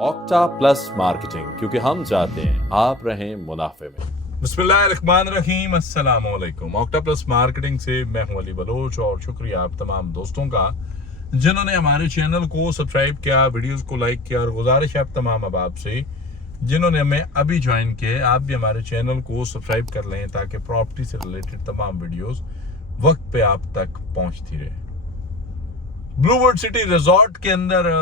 Octa plus marketing, क्योंकि हम चाहते हैं आप रहें मुनाफे में। बिस्मिल्लाहिर्रहमानिर्रहीम, अस्सलाम वालेकुम। ऑक्टा प्लस मार्केटिंग से मैं हूं अली बलोच और शुक्रिया आप तमाम दोस्तों का जिन्होंने हमारे चैनल को सब्सक्राइब किया, वीडियोस को लाइक किया। और गुजारिश है आप तमाम अहबाब से जिन्होंने हमें अभी ज्वाइन किया, आप भी हमारे चैनल को सब्सक्राइब कर लें ताकि प्रॉपर्टी से रिलेटेड तमाम वीडियोस वक्त पे आप तक पहुंचती रहे। ब्लूवर्ड सिटी रिजॉर्ट के अंदर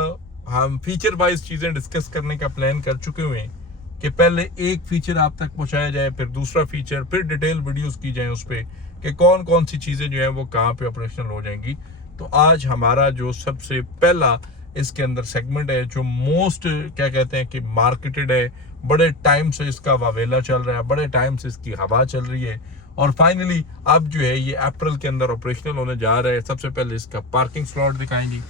हम फीचर वाइज चीजें डिस्कस करने का प्लान कर चुके हुए हैं कि पहले एक फीचर आप तक पहुंचाया जाए, फिर दूसरा फीचर, फिर डिटेल वीडियोस की जाए उस पे कि कौन कौन सी चीजें जो है वो कहाँ पे ऑपरेशनल हो जाएंगी। तो आज हमारा जो सबसे पहला इसके अंदर सेगमेंट है, जो मोस्ट क्या कहते हैं कि मार्केटेड है, बड़े टाइम से इसका वावेला चल रहा है, बड़े टाइम से इसकी हवा चल रही है और फाइनली अब जो है ये अप्रैल के अंदर ऑपरेशनल होने जा रहा है। सबसे पहले इसका पार्किंग स्लॉट दिखाएंगे।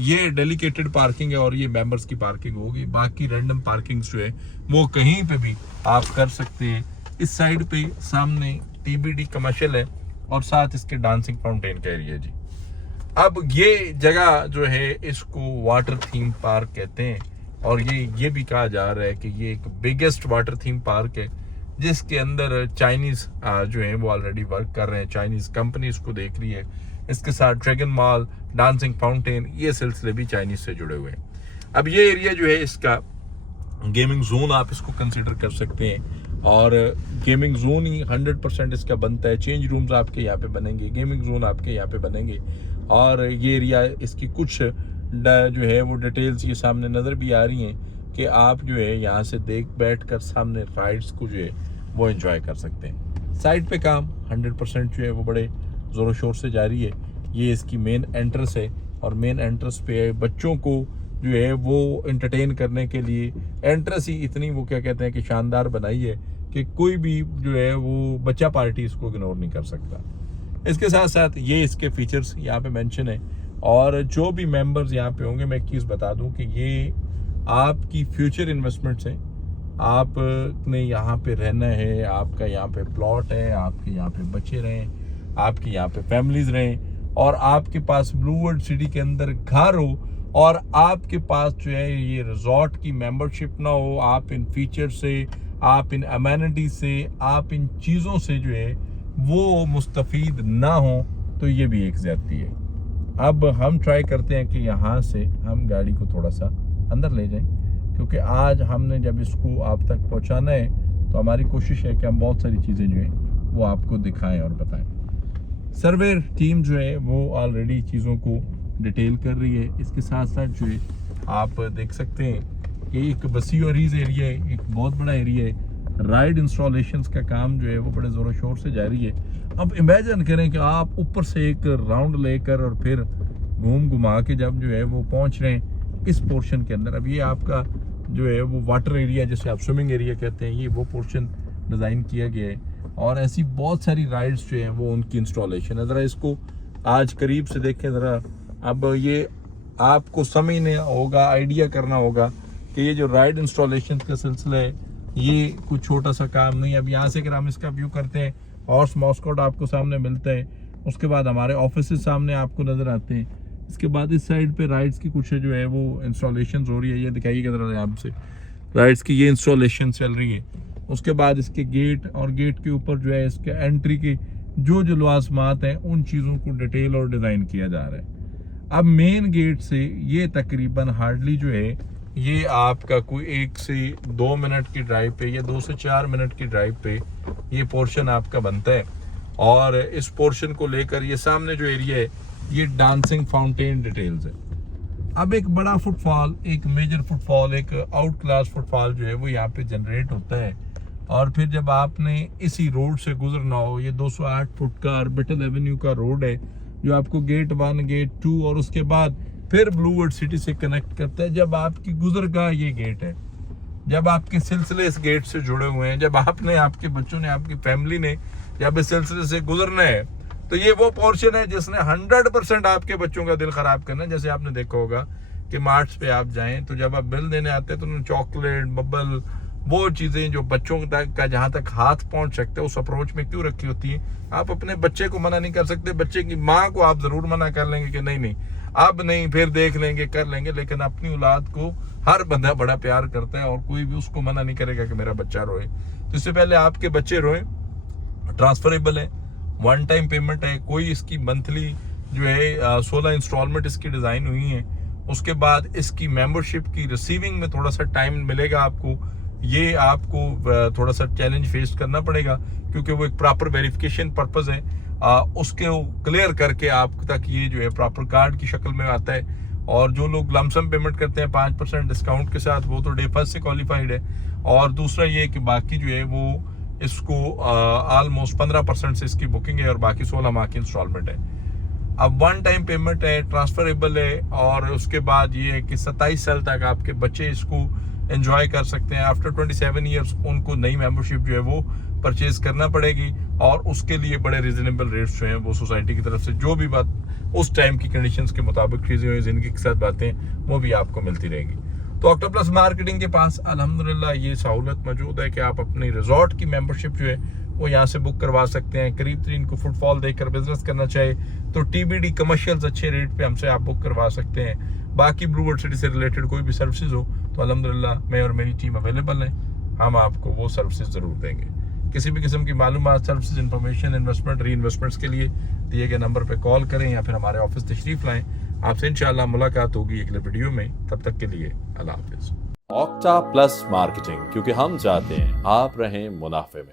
ये डेडिकेटेड पार्किंग है और ये मेंबर्स की पार्किंग होगी। बाकी रैंडम पार्किंग जो है वो कहीं पे भी आप कर सकते हैं। इस साइड पे सामने टीबीडी कमर्शियल है और साथ इसके डांसिंग फाउंटेन का एरिया जी। अब ये जगह जो है इसको वाटर थीम पार्क कहते हैं और ये भी कहा जा रहा है कि ये एक बिगेस्ट वाटर थीम पार्क है जिसके अंदर चाइनीज जो है वो ऑलरेडी वर्क कर रहे हैं। चाइनीज कंपनी इसको देख रही है। इसके साथ ड्रैगन मॉल, डांसिंग फाउंटेन, ये सिलसिले भी चाइनीज से जुड़े हुए हैं। अब ये एरिया जो है इसका गेमिंग जोन आप इसको कंसीडर कर सकते हैं और गेमिंग जोन ही 100% इसका बनता है। चेंज रूम्स आपके यहाँ पे बनेंगे, गेमिंग जोन आपके यहाँ पे बनेंगे और ये एरिया इसकी कुछ जो है वो डिटेल्स ये सामने नज़र भी आ रही हैं कि आप जो है यहाँ से बैठ कर सामने राइड्स को जो है वो एंजॉय कर सकते हैं। साइड पे काम 100% जो है वो बड़े ज़ोरों शोर से जारी है। ये इसकी मेन एंट्रेंस है और मेन एंट्रेंस पे बच्चों को जो है वो एंटरटेन करने के लिए एंट्रेंस ही इतनी वो क्या कहते हैं कि शानदार बनाई है कि कोई भी जो है वो बच्चा पार्टी इसको इग्नोर नहीं कर सकता। इसके साथ साथ ये इसके फीचर्स यहाँ पे मेंशन है और जो भी मेंबर्स यहाँ पे होंगे, मैं एक चीज़ बता दूँ कि ये आपकी फ्यूचर इन्वेस्टमेंट्स हैं। आपने यहाँ पे रहना है, आपका यहाँ पे प्लॉट है, आपके यहाँ पे बच्चे रहें, आपके यहाँ पे फैमिलीज रहें और आपके पास ब्लूवर्ड सिटी के अंदर घर हो और आपके पास जो है ये रिजॉर्ट की मेंबरशिप ना हो। आप इन फीचर से, आप इन अमेनिटी से, आप इन चीज़ों से जो है वो मुस्तफीद ना हो, तो ये भी एक ज़्यादती है। अब हम ट्राई करते हैं कि यहाँ से हम गाड़ी को थोड़ा सा अंदर ले जाएं, क्योंकि आज हमने जब इसको आप तक पहुँचाना है तो हमारी कोशिश है कि हम बहुत सारी चीज़ें जो हैं वो आपको दिखाएं और बताएं। सर्वेयर टीम जो है वो ऑलरेडी चीज़ों को डिटेल कर रही है। इसके साथ साथ जो है आप देख सकते हैं कि एक वसी और अरीज एरिया है, एक बहुत बड़ा एरिया है। राइड इंस्टॉलेशंस का काम जो है वो बड़े ज़ोरों शोर से जारी है। अब इमेजिन करें कि आप ऊपर से एक राउंड लेकर और फिर घुमा के जब जो है वो पहुंच रहे हैं इस पोर्शन के अंदर। अब ये आपका जो है वो वाटर एरिया, जैसे आप स्विमिंग एरिया कहते हैं, ये वो पोर्शन डिज़ाइन किया गया है और ऐसी बहुत सारी राइड्स जो हैं वो उनकी इंस्टॉलेशन है। ज़रा इसको आज करीब से देखें ज़रा। अब ये आपको समझने होगा, आइडिया करना होगा कि ये जो राइड इंस्टॉलेशन का सिलसिला है ये कुछ छोटा सा काम नहीं है। अब यहाँ से अगर हम इसका व्यू करते हैं, हॉर्स मॉस्कॉट आपको सामने मिलता है, उसके बाद हमारे ऑफिस सामने आपको नज़र आते हैं। इसके बाद इस साइड पे राइड्स की कुछ जो है वो इंस्टॉलेशन हो रही है। ये दिखाइएगा ज़रा यहाँ से, राइड्स की ये इंस्टॉलेशन चल रही है। उसके बाद इसके गेट और गेट के ऊपर जो है इसके एंट्री के जो लवाजमात हैं उन चीज़ों को डिटेल और डिज़ाइन किया जा रहा है। अब मेन गेट से ये तकरीबन हार्डली जो है ये आपका कोई 1 से 2 मिनट की ड्राइव पे या 2 से 4 मिनट की ड्राइव पे ये पोर्शन आपका बनता है और इस पोर्शन को लेकर ये सामने जो एरिया है ये डांसिंग फाउंटेन डिटेल्स है। अब एक बड़ा फुटफॉल, एक मेजर फुटफॉल, एक आउट क्लास फुटफॉल जो है वो यहाँ पे जनरेट होता है और फिर जब आपने इसी रोड से गुजरना हो, ये 208 फुट का ऑर्बिटल एवेन्यू का रोड है जो आपको गेट 1, गेट 2 और उसके बाद फिर ब्लूवर्ड सिटी से कनेक्ट करता है। जब आपकी गुजरगाह ये गेट है, जब आपके सिलसिले इस गेट से जुड़े हुए हैं, जब आपने, आपके बच्चों ने, आपकी फैमिली ने जब इस सिलसिले से गुजरना है, तो ये वो पोर्शन है जिसने 100% आपके बच्चों का दिल खराब करना है। जैसे आपने देखा होगा कि मार्ट्स पे आप जाएं तो जब आप बिल देने आते हैं तो उन्होंने चॉकलेट, बबल, वो चीज़ें जो बच्चों तक का जहाँ तक हाथ पहुँच सकते हैं उस अप्रोच में क्यों रखी होती है। आप अपने बच्चे को मना नहीं कर सकते, बच्चे की माँ को आप ज़रूर मना कर लेंगे कि नहीं नहीं अब नहीं, फिर देख लेंगे कर लेंगे, लेकिन अपनी औलाद को हर बंदा बड़ा प्यार करता है और कोई भी उसको मना नहीं करेगा कि मेरा बच्चा रोए। तो इससे पहले आपके बच्चे रोए, ट्रांसफरेबल है, वन टाइम पेमेंट है, कोई इसकी मंथली जो है 16 इंस्टॉलमेंट इसकी डिज़ाइन हुई है। उसके बाद इसकी मेंबरशिप की रिसीविंग में थोड़ा सा टाइम मिलेगा आपको, ये आपको थोड़ा सा चैलेंज फेस करना पड़ेगा क्योंकि वो एक प्रॉपर वेरिफिकेशन पर्पस है। उसके क्लियर करके आप तक ये जो है प्रॉपर कार्ड की शक्ल में आता है। और जो लोग लमसम पेमेंट करते हैं 5% डिस्काउंट के साथ, वो तो डे फर्स्ट से क्वालिफाइड है। और दूसरा ये कि बाकी जो है वो इसको ऑलमोस्ट 15% से इसकी बुकिंग है और बाकी 16 माह की इंस्टॉलमेंट है। अब वन टाइम पेमेंट है, ट्रांसफरेबल है, और उसके बाद ये है कि 27 साल तक आपके बच्चे इसको एंजॉय कर सकते हैं। आफ्टर 27 ईयर्स उनको नई मेंबरशिप जो है वो परचेज करना पड़ेगी और उसके लिए बड़े रीजनेबल रेट्स जो हैं वो सोसाइटी की तरफ से जो भी बात उस टाइम की कंडीशंस के मुताबिक चीज़ें हुई, ज़िंदगी के साथ बातें, वो भी आपको मिलती रहेंगी। तो ऑक्टोप्लस मार्केटिंग के पास अल्हम्दुलिल्लाह ये सहूलत मौजूद है कि आप अपनी रिजॉर्ट की मेंबरशिप जो है वो यहाँ से बुक करवा सकते हैं। करीब 3 को फुटफॉल देकर बिजनेस करना चाहे तो TBD कमर्शियल्स अच्छे रेट पे हमसे आप बुक करवा सकते हैं। बाकी ब्लू वर्ल्ड सिटी से रिलेटेड कोई भी सर्विसेज हो तो अल्हम्दुलिल्लाह मैं और मेरी टीम अवेलेबल है, हम आपको वो सर्विसेज ज़रूर देंगे। किसी भी किस्म की मालूमात, सर्विसेज, इन्फॉर्मेशन, इन्वेस्टमेंट, री इन्वेस्टमेंट्स के लिए दिए गए नंबर पर कॉल करें या फिर हमारे ऑफिस तशरीफ लाएं। आपसे इंशाल्लाह मुलाकात होगी अगले वीडियो में। तब तक के लिए अल्लाह हाफिज़। ऑक्टा प्लस मार्केटिंग, क्योंकि हम चाहते हैं आप रहें मुनाफे में।